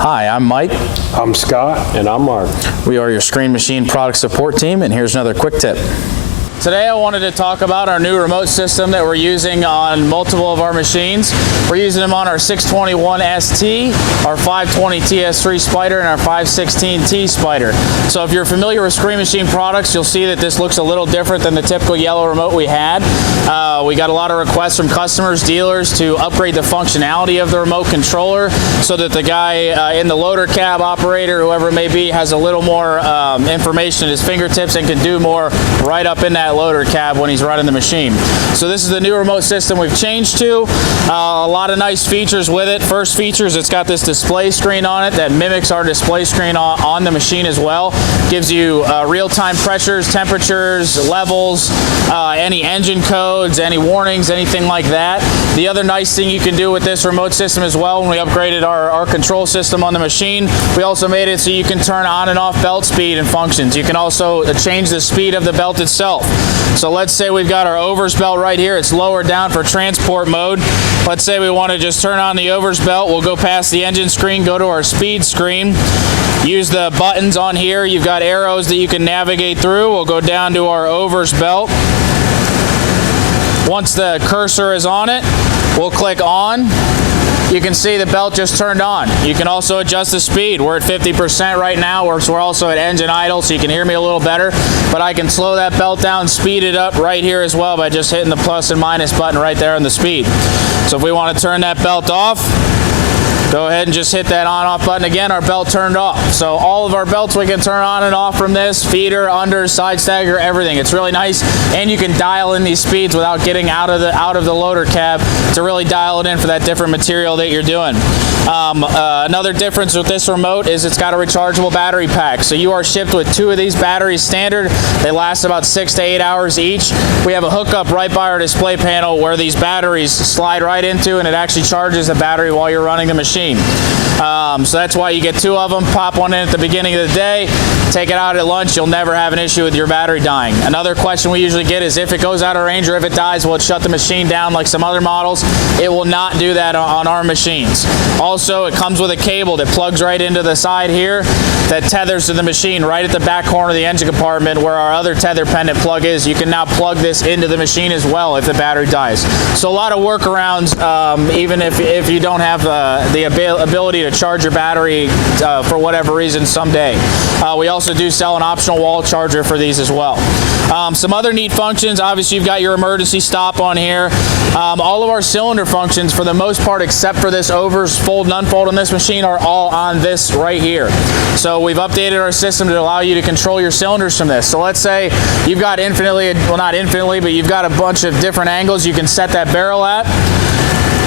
Hi, I'm Mike. I'm Scott. And I'm Mark. We are your Screen Machine product support team, and here's another quick tip. Today I wanted to talk about our new remote system that we're using on multiple of our machines. We're using them on our 621 ST, our 520 TS3 Spider, and our 516T Spider. So if you're familiar with Screen Machine products, you'll see that this looks a little different than the typical yellow remote we had. We got a lot of requests from customers, dealers to upgrade the functionality of the remote controller so that the guy in the loader cab operator, whoever it may be, has a little more information at his fingertips and can do more right up in that loader cab when he's running the machine. So this is the new remote system we've changed to. A lot of nice features with it. First feature is it's got this display screen on it that mimics our display screen on the machine as well. Gives you real-time pressures, temperatures, levels, any engine codes, any warnings, anything like that. The other nice thing you can do with this remote system as well, when we upgraded our control system on the machine, we also made it so you can turn on and off belt speed and functions. You can also change the speed of the belt itself. So let's say we've got our overs belt right here. It's lowered down for transport mode. Let's say we want to just turn on the overs belt. We'll go past the engine screen, go to our speed screen. Use the buttons on here. You've got arrows that you can navigate through. We'll go down to our overs belt. Once the cursor is on it, we'll click on. You can see the belt just turned on. You can also adjust the speed. We're at 50% right now. We're also at engine idle, so you can hear me a little better. But I can slow that belt down, speed it up right here as well by just hitting the plus and minus button right there on the speed. So if we want to turn that belt off, go ahead and just hit that on-off button again. Our belt turned off. So all of our belts we can turn on and off from this. Feeder, under, side stagger, everything. It's really nice, and you can dial in these speeds without getting out of the loader cab to really dial it in for that different material that you're doing. Another difference with this remote is it's got a rechargeable battery pack. So you are shipped with 2 of these batteries standard. They last about 6 to 8 hours each. We have a hookup right by our display panel where these batteries slide right into, and it actually charges the battery while you're running the machine. So that's why you get 2 of them. Pop one in at the beginning of the day, take it out at lunch. You'll never have an issue with your battery dying. Another question we usually get is if it goes out of range or if it dies, will it shut the machine down like some other models? It will not do that on our machines. Also, it comes with a cable that plugs right into the side here that tethers to the machine right at the back corner of the engine compartment where our other tether pendant plug is. You can now plug this into the machine as well if the battery dies. So a lot of workarounds, even if you don't have the ability to charge your battery for whatever reason someday. We also do sell an optional wall charger for these as well. Some other neat functions, obviously you've got your emergency stop on here. All of our cylinder functions, for the most part, except for this overs, fold and unfold on this machine, are all on this right here. So we've updated our system to allow you to control your cylinders from this. So let's say you've got infinitely, well not infinitely, but you've got a bunch of different angles you can set that barrel at.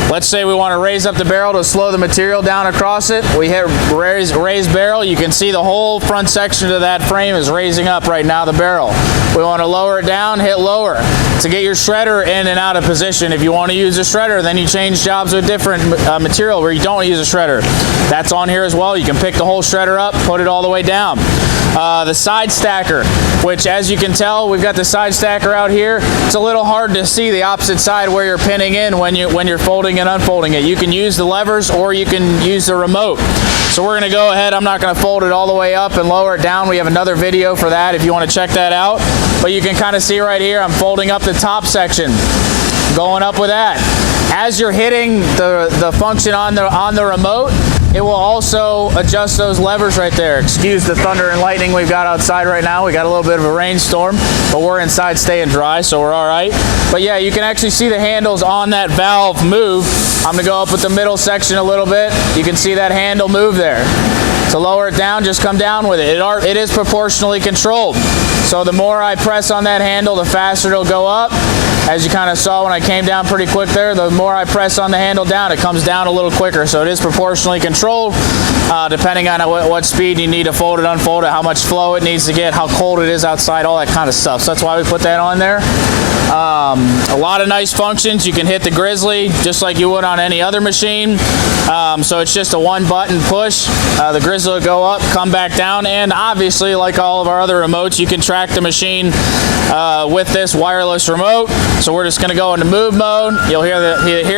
Let's say we want to raise up the barrel to slow the material down across it. We hit raise barrel. You can see the whole front section of that frame is raising up right now, the barrel. We want to lower it down, hit lower. To get your shredder in and out of position, if you want to use a shredder, then you change jobs with different material where you don't use a shredder. That's on here as well. You can pick the whole shredder up, put it all the way down. The side stacker, which as you can tell, we've got the side stacker out here. It's a little hard to see the opposite side where you're pinning in when you're folding and unfolding it. You can use the levers or you can use the remote. So we're going to go ahead. I'm not going to fold it all the way up and lower it down. We have another video for that if you want to check that out. But you can kind of see right here, I'm folding up the top section, going up with that. As you're hitting the function on the remote, it will also adjust those levers right there. Excuse the thunder and lightning we've got outside right now. We got a little bit of a rainstorm, but we're inside staying dry, so we're all right. But yeah, you can actually see the handles on that valve move. I'm gonna go up with the middle section a little bit. You can see that handle move there. To lower it down, just come down with it. It is proportionally controlled. So the more I press on that handle, the faster it'll go up. As you kind of saw when I came down pretty quick there, the more I press on the handle down, it comes down a little quicker. So it is proportionally controlled, depending on what speed you need to fold it, unfold it, how much flow it needs to get, how cold it is outside, all that kind of stuff. So that's why we put that on there. A lot of nice functions. You can hit the Grizzly just like you would on any other machine. So it's just a one button push. The Grizzly will go up, come back down, and obviously, like all of our other remotes, you can track the machine with this wireless remote. So we're just going to go into move mode. You'll hear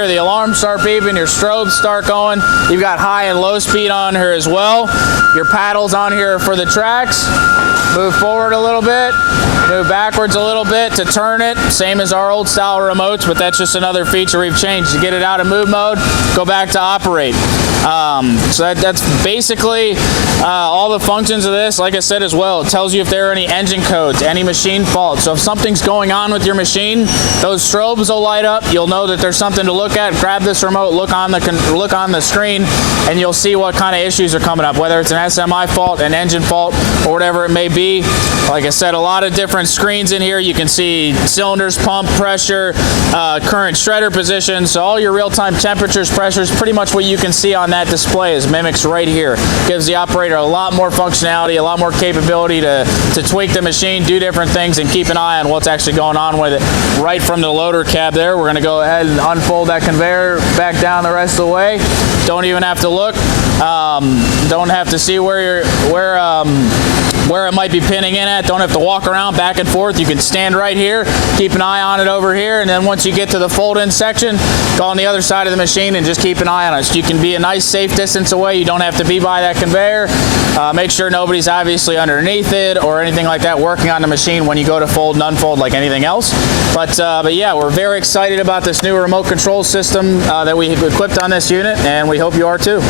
the alarm start beeping, your strobes start going. You've got high and low speed on here as well. Your paddles on here for the tracks. Move forward a little bit, move backwards a little bit to turn it, same as our old style remotes, but that's just another feature we've changed. To get it out of move mode, go back to operate. So that's basically all the functions of this. Like I said as well, it tells you if there are any engine codes, any machine faults. So if something's going on with your machine, those strobes will light up. You'll know that there's something to look at. Grab this remote, look on the screen, and you'll see what kind of issues are coming up, whether it's an SMI fault, an engine fault, or whatever it may be. Like I said, a lot of different screens in here. You can see cylinders, pump pressure, current shredder position. So all your real-time temperatures, pressures, pretty much what you can see on that display is mimics right here. Gives the operator a lot more functionality, a lot more capability to tweak the machine, do different things, and keep an eye on what's actually going on with it. Right from the loader cab there, we're going to go ahead and unfold that conveyor back down the rest of the way. Don't even have to look. Don't have to see where it might be pinning in at. Don't have to walk around back and forth. You can stand right here, keep an eye on it over here, and then once you get to the fold-in section, go on the other side of the machine and just keep an eye on it. So you can be a nice safe distance away. You don't have to be by that conveyor. Make sure nobody's obviously underneath it or anything like that working on the machine when you go to fold and unfold like anything else. But yeah, we're very excited about this new remote control system that we equipped on this unit, and we hope you are too.